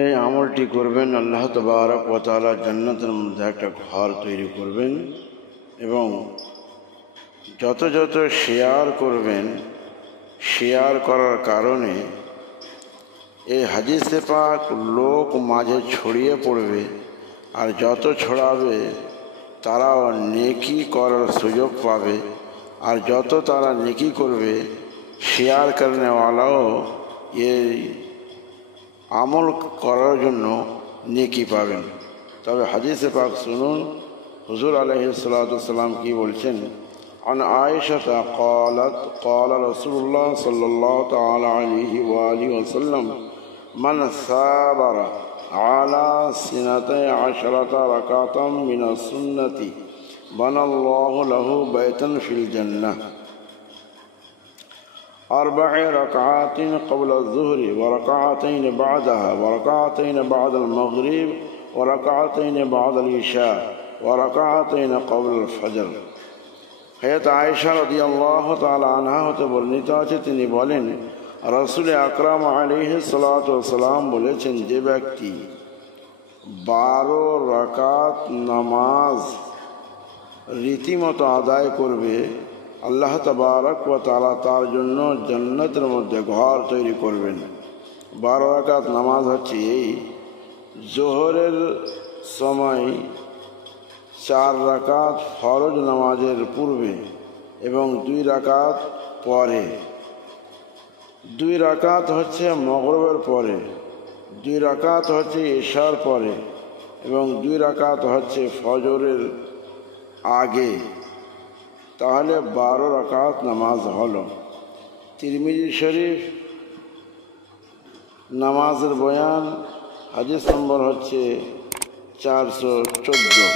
এই আমলটি করবেন, আল্লাহ তাবারক ওয়া তাআলা জান্নাতের মধ্যে একটা ঘর তৈরি করবেন এবং যত যত শেয়ার করবেন, শেয়ার করার কারণে এই হাদিসে পাক লোক মাঝে ছড়িয়ে পড়বে, আর যত ছড়াবে তারাও নেকি করার সুযোগ পাবে, আর যত তারা নেকি করবে শেয়ার করনেওয়ালাও এই আমল করার জন্য নেকি পাবেন। তবে হাদিসে পাক শুনুন, হুজুর আলাইহিস সালাতু ওয়াস সালাম কি বলছেন। عن عائشة قالت قال رسول الله صلى الله تعالى عليه وآله وسلم من صابر على 12 ركعة من السنة بنى الله له بيتا في الجنة 4 ركعات قبل الظهر وركعتين بعدها وركعتين بعد المغرب وركعتين بعد العشاء وركعتين قبل الفجر। হযরত আয়েশা রাদিয়াল্লাহু তাআলা আনহা হতে বর্ণিত আছে, তিনি বলেন রাসূল আকরাম আলাইহিস সালাতু ওয়াস সালাম বলেছেন, যে ব্যক্তি 12 রাকাত নামাজ রীতিমতো আদায় করবে, আল্লাহ তাবারক ওয়া তাআলা তার জন্য জান্নাতের মধ্যে ঘর তৈরি করবেন। 12 রাকাত নামাজ হচ্ছে এই জোহরের সময় 4 রাকাত ফরজ নামাজের পূর্বে এবং 2 রাকাত পরে, 2 রাকাত হচ্ছে মাগরিবের পরে, 2 রাকাত হচ্ছে ইশার পরে এবং 2 রাকাত হচ্ছে ফজরের আগে। তাহলে 12 রাকাত নামাজ হলো। তিরমিজি শরীফ নামাজের বয়ান হাদিস নম্বর হচ্ছে 414।